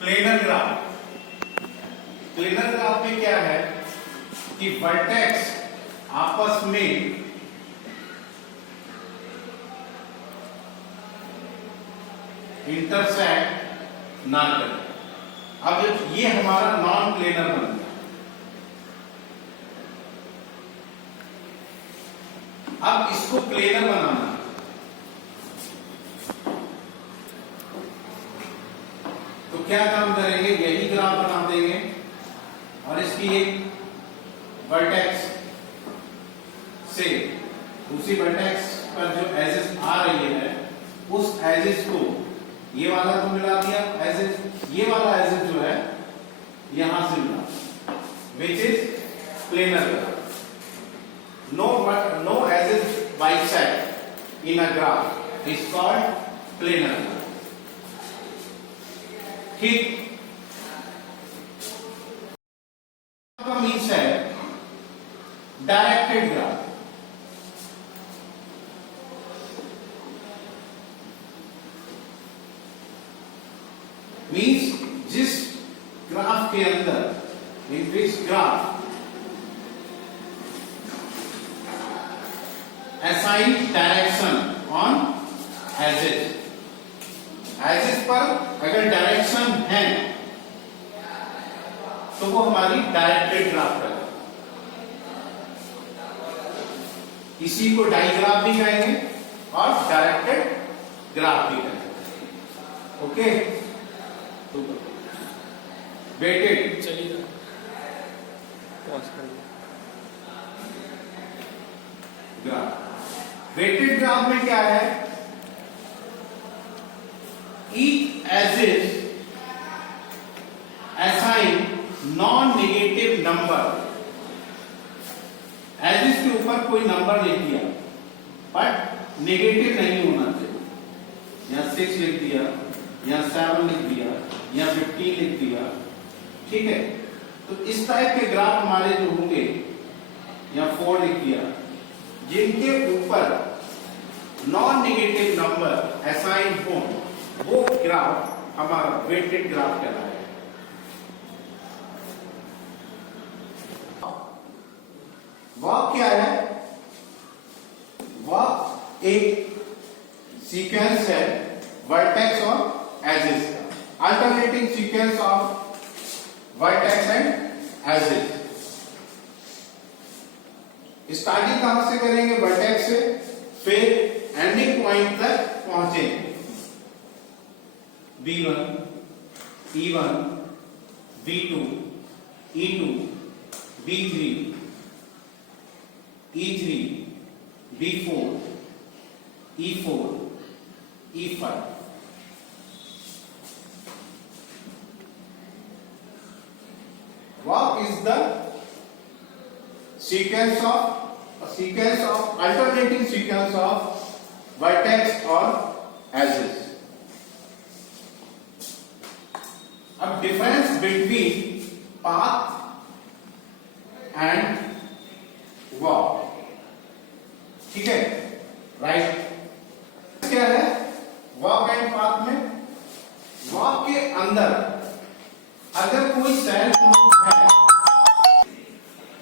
Planar graph. Planar graph में क्या है कि वर्टेक्स आपस में इंटरसेक्ट ना करें। अब ये हमारा नॉन प्लेनर बन गया। अब इसको प्लेनर बनाना, तो क्या काम करेंगे, यही ग्राफ बना देंगे और इसकी एक वर्टेक्स से दूसरी वर्टेक्स पर जो एजेस आ रही है उस एजेस को ये वाला तो मिला दिया एजेस, ये वाला एजेस जो है यहां से मिला, which is planar graph. No edges bisect in a graph is called planar graph. ठीक, का मीन्स है डायरेक्टेड ग्राफ। मीन्स जिस ग्राफ के अंदर, in which graph assign direction on edges, edges पर अगर डायरेक्शन है तो वो हमारी डायरेक्टेड ग्राफ है। इसी को डाइग्राफ भी कहेंगे और डायरेक्टेड ग्राफ भी कहेंगे। ओके, वेटेड, चलिए ग्राफ। वेटेड ग्राफ में क्या है, each edges assign non negative number. Edges के ऊपर कोई नंबर लिख दिया बट नेगेटिव नहीं होना चाहिए, या 6 लिख दिया या 7 लिख दिया या 15 लिख दिया, ठीक है। तो इस टाइप के ग्राफ हमारे जो होंगे, या 4 लिख दिया, जिनके ऊपर नॉन नेगेटिव नंबर असाइन हो, वो ग्राफ हमारा वेटेड ग्राफ कहलाएगा। वह क्या है, वह एक सीक्वेंस है वर्टेक्स और एजेस का, alternating sequence of vertex and edges. Starting कहां से करेंगे, वर्टेक्स से, फिर एंडिंग पॉइंट तक पहुंचेंगे। B1, E1, B2, E2, B3, E3, B4, E4, E5। What is the sequence of alternating sequence of vertex or edges? अब difference between path and walk, ठीक है, राइट। क्या है वॉक एंड पाथ में, walk के अंदर अगर कोई सेल्फ लूप है,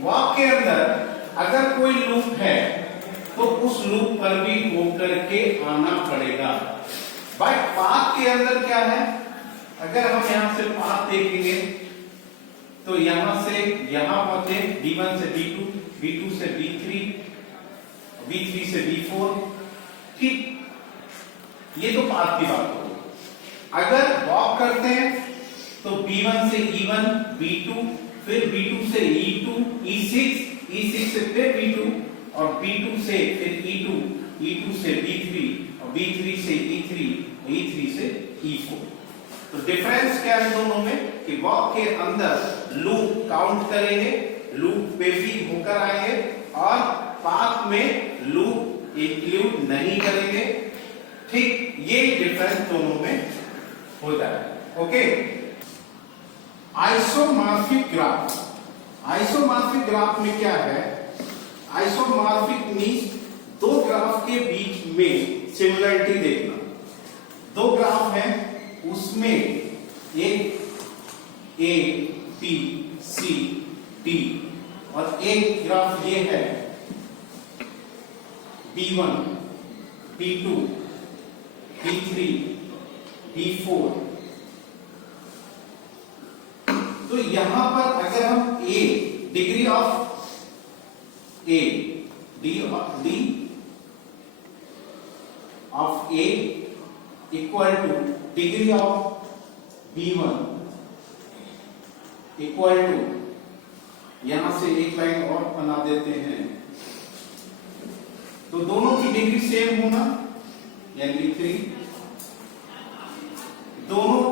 वॉक के अंदर अगर कोई लूप है तो उस लूप पर भी होकर के आना पड़ेगा। बट पाथ के अंदर क्या है, अगर हम यहां से पाथ देखेंगे तो यहां से यहां पहुंचे, B1 से B2, B2 से B3, B3 से B4, ठीक, ये तो पाथ की बात होगी। अगर वॉक करते हैं तो B1 से E1, B2, फिर B2 से E2, E6, E6 से फिर B2 और B2 से फिर E2, E2 से B3 और B3 से E3, E3 से E4। तो डिफरेंस क्या है दोनों में कि वॉक के अंदर लूप काउंट करेंगे, लूप पे भी होकर आएंगे, और पाथ में लूप इंक्लूड नहीं करेंगे, ठीक। ये डिफरेंस दोनों में होता है। Okay, isomorphic graph. Isomorphic graph में क्या है, आइसोमॉर्फिक मींस दो ग्राफ के बीच में सिमिलरिटी देखना। दो ग्राफ है, उसमें एक ए बी सी डी, और एक ग्राफ ये है B1 B2 B3 B4। तो यहां पर अगर हम A degree of A D of A equal to degree of B1 equal to, यहां से एक लाइन और बना देते हैं, तो दोनों की डिग्री सेम होना यानी 3, दोनों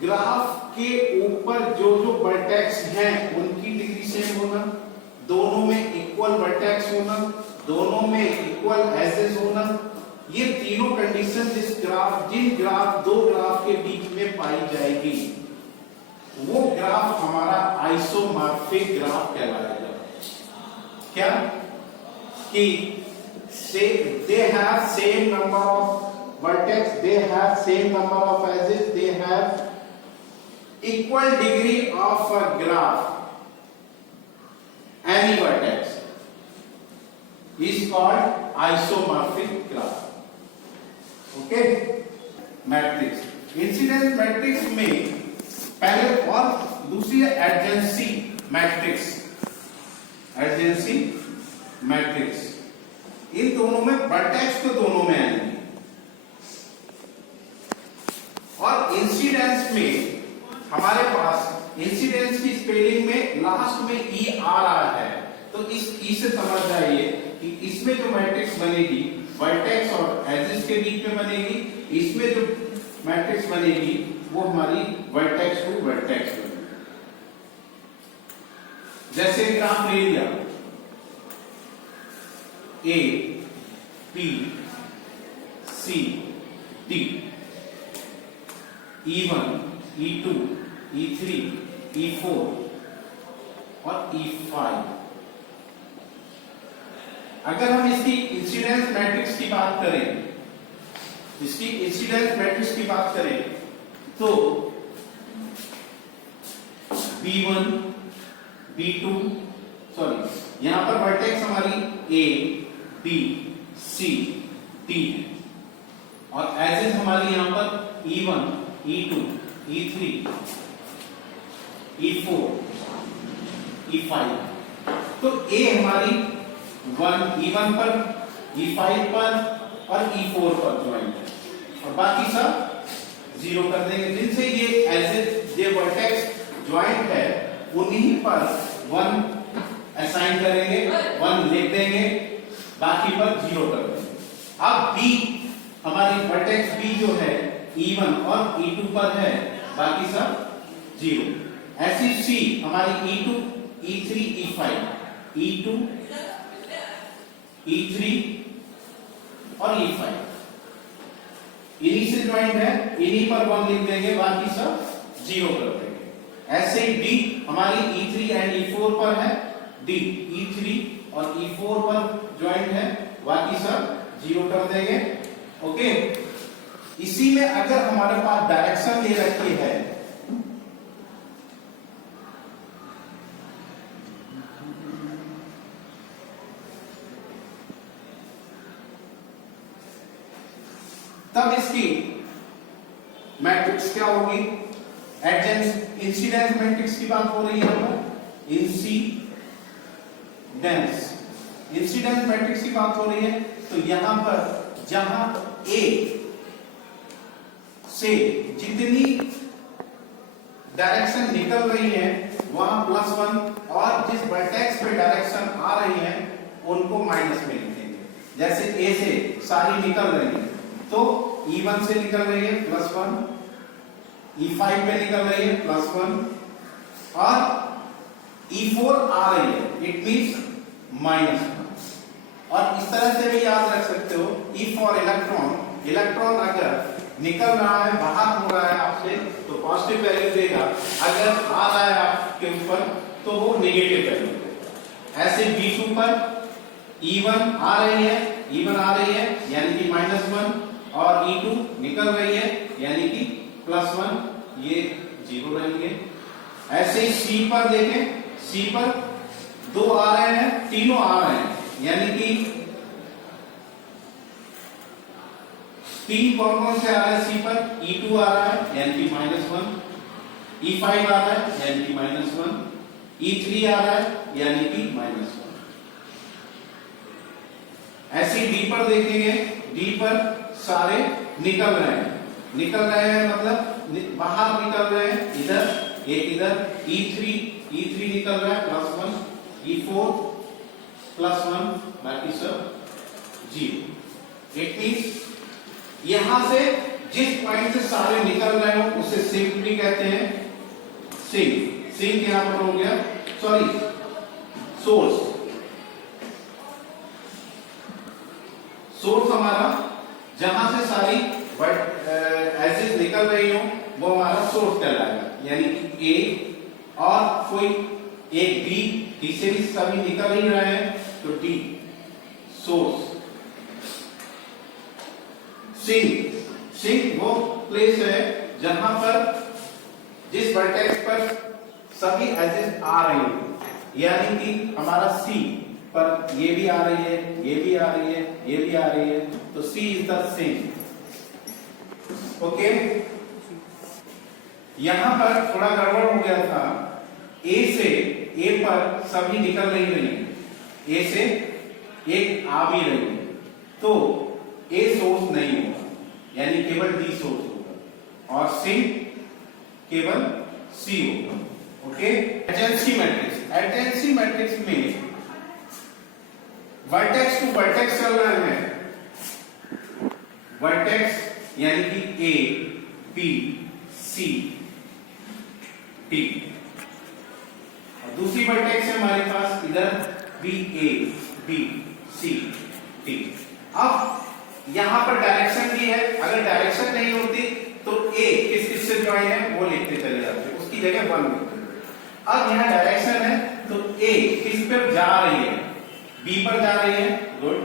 ग्राफ के ऊपर जो जो वर्टेक्स हैं उनकी डिग्री सेम होना, दोनों में इक्वल वर्टेक्स होना, दोनों में इक्वल एजेस होना, ये तीनों कंडीशन जिन ग्राफ दो ग्राफ के बीच में पाई जाएगी वो ग्राफ हमारा आइसोमॉर्फिक ग्राफ कहलाएगा। क्या कि they have same number of vertex, they have same number of edges, they have equal degree of a graph, any vertex is called isomorphic graph। Okay, matrix incidence matrix में पहले और दूसरी है adjacency matrix. Adjacency matrix इन दोनों में vertex तो दोनों में आएंगे, और इंसिडेंस में हमारे पास इंसिडेंस की स्पेलिंग में लास्ट में ई आ रहा है, तो इस ई से समझ जाइए कि इसमें जो मैट्रिक्स बनेगी वर्टेक्स और एजेस के बीच में बनेगी, इसमें जो मैट्रिक्स बनेगी वो हमारी वर्टेक्स टू वर्टेक्स बनेगी। जैसे ग्राफ ले लिया ए B C D, E1 E2 E3 E4 और E5। अगर हम इसकी इंसिडेंस मैट्रिक्स की बात करें, इसकी इंसिडेंस मैट्रिक्स की बात करें तो B1 B2 सॉरी यहां पर वर्टेक्स हमारी A B C D है, और एजेस हमारी यहां पर E1 E2 E3 E4 E5। तो A हमारी E1 पर E5 पर और E4 पर ज्वाइंट है, और बाकी सब 0 कर देंगे, जिनसे ये एजेस ये वर्टेक्स ज्वाइंट है उन्हीं पर 1 असाइन करेंगे, 1 लिख देंगे, बाकी पर 0 कर देंगे। अब B हमारी वर्टेक्स B जो है E1 और E2 पर है, बाकी सब 0। ऐसी C हमारी E2 E3 E5 E2 E3 और E5 इन्हीं से ज्वाइंट है, इन्हीं पर 1 लिख देंगे, बाकी सब 0 कर देंगे। ऐसे ही D हमारी E3 एंड E4 पर है, D E3 और E4 पर ज्वाइंट है, बाकी सब 0 कर देंगे। ओके, इसी में अगर हमारे पास डायरेक्शन दे रखी है तब इसकी मैट्रिक्स क्या होगी? एडजेंस इंसिडेंस मैट्रिक्स की बात हो रही है यहां पर, इंसिडेंस मैट्रिक्स की बात हो रही है। तो यहां पर जहां ए से जितनी डायरेक्शन निकल रही है वहां +1, और जिस वर्टेक्स पे डायरेक्शन आ रही है उनको माइनस में लिखेंगे। जैसे ए से सारी निकल रही है तो E1 से निकल रही है +1, E5 पे निकल रही है +1, और E4 आ रही है, इट मींस -1। और इस तरह से भी याद रख सकते हो, E फॉर इलेक्ट्रॉन अगर निकल रहा है, बाहर हो रहा है आपसे तो पॉजिटिव वैल्यू देगा, अगर आ रहा है आपके ऊपर तो वो नेगेटिव वैल्यू देगा। ऐसे B2 पर E1 आ रही है यानी कि -1, और E2 निकल रही है यानी कि +1 ये 0 रहेंगे। ऐसे ही सी पर देखें, सी पर 2 आ रहे हैं, तीनों आ रहे हैं, यानी कि 3 कौन से आ रहे हैं सी पर? E2 आ रहा है यानी कि -1, E5 आ रहा है यानी कि -1, E3 आ रहा है यानी कि -1। ऐसे डी पर देखेंगे, डी पर सारे निकल रहे हैं, मतलब बाहर निकल रहे हैं, इधर एक इधर, E3 निकल रहा है +1, E4 +1, बाकी सब 0। इट मींस यहां से जिस पॉइंट से सारे निकल रहे हो उसे सिंपली कहते हैं सिंक यहां पर हो गया, सॉरी सोर्स हमारा जहां से सारी एजेस निकल रही हो वो हमारा सोर्स कहलाएगा, यानी कि ए और कोई एक डी से भी सभी निकल ही रहे हैं तो डी सोर्स। सिंक वो प्लेस है जहां पर जिस वर्टेक्स पर सभी एजेस आ रही हो, यानी कि हमारा सी पर ये भी आ रही है, ये भी आ रही है, ये भी आ रही है, तो सी इज द सिंक। ओके, यहां पर थोड़ा गड़बड़ हो गया था, ए पर सभी निकल नहीं रही है, ए से एक आ भी रही है, तो ए सोर्स नहीं होगा, यानी केवल डी सोर्स होगा और सिंक केवल सी होगा। ओके, एडजेंसी मैट्रिक्स में वर्टेक्स टू वर्टेक्स चल रहे हैं, वर्टेक्स यानी कि ए बी सी डी, और दूसरी वर्टेक्स है हमारे पास इधर B A B C D. अब यहां पर डायरेक्शन भी है, अगर डायरेक्शन नहीं होती तो ए किस से ज्वाइन है वो लिखते चले जाते, उसकी जगह 1 लिखते। अब यहां डायरेक्शन है तो ए किस पर जा रही है? बी पर जा रही है, गुड,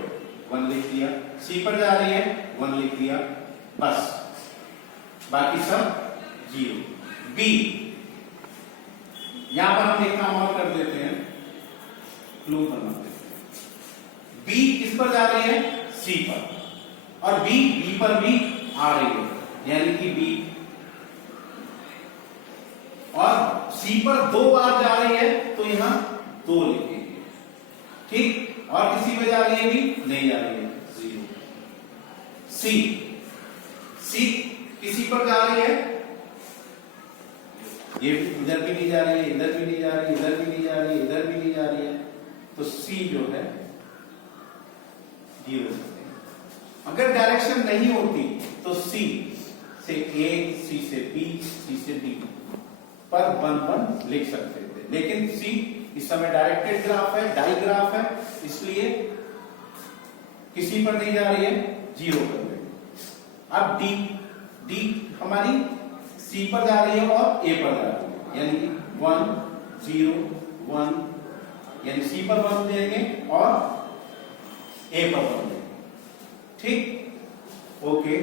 1 लिख दिया। सी पर जा रही है, 1 लिख दिया, बस बाकी सब 0। बी, यहां पर हम एक काम और कर देते हैं, क्लू बनाते हैं। बी किस पर जा रही है? सी पर, और बी पर भी आ रही है, यानी कि बी, और सी पर 2 बार जा रही है तो यहां 2 लिखेंगे, ठीक, और किसी पे जा रही है भी नहीं जा रही है, 0। सी किसी पर जा रही है, ये इधर भी नहीं जा रही है, इधर भी नहीं जा रही है, इधर भी नहीं जा रही है, इधर भी नहीं जा रही है, तो सी जो है 0। अगर डायरेक्शन नहीं होती तो सी से ए, सी से बी, सी से डी पर 1 लिख सकते थे, लेकिन सी इस समय डायरेक्टेड ग्राफ है, डाई ग्राफ है, इसलिए किसी पर नहीं जा रही है, 0 कर देंगे। अब डी हमारी सी पर जा रही है और ए पर जा रही है, यानी कि 1 0 1, यानी सी पर 1 देंगे और ए पर 1 देंगे, ठीक, ओके।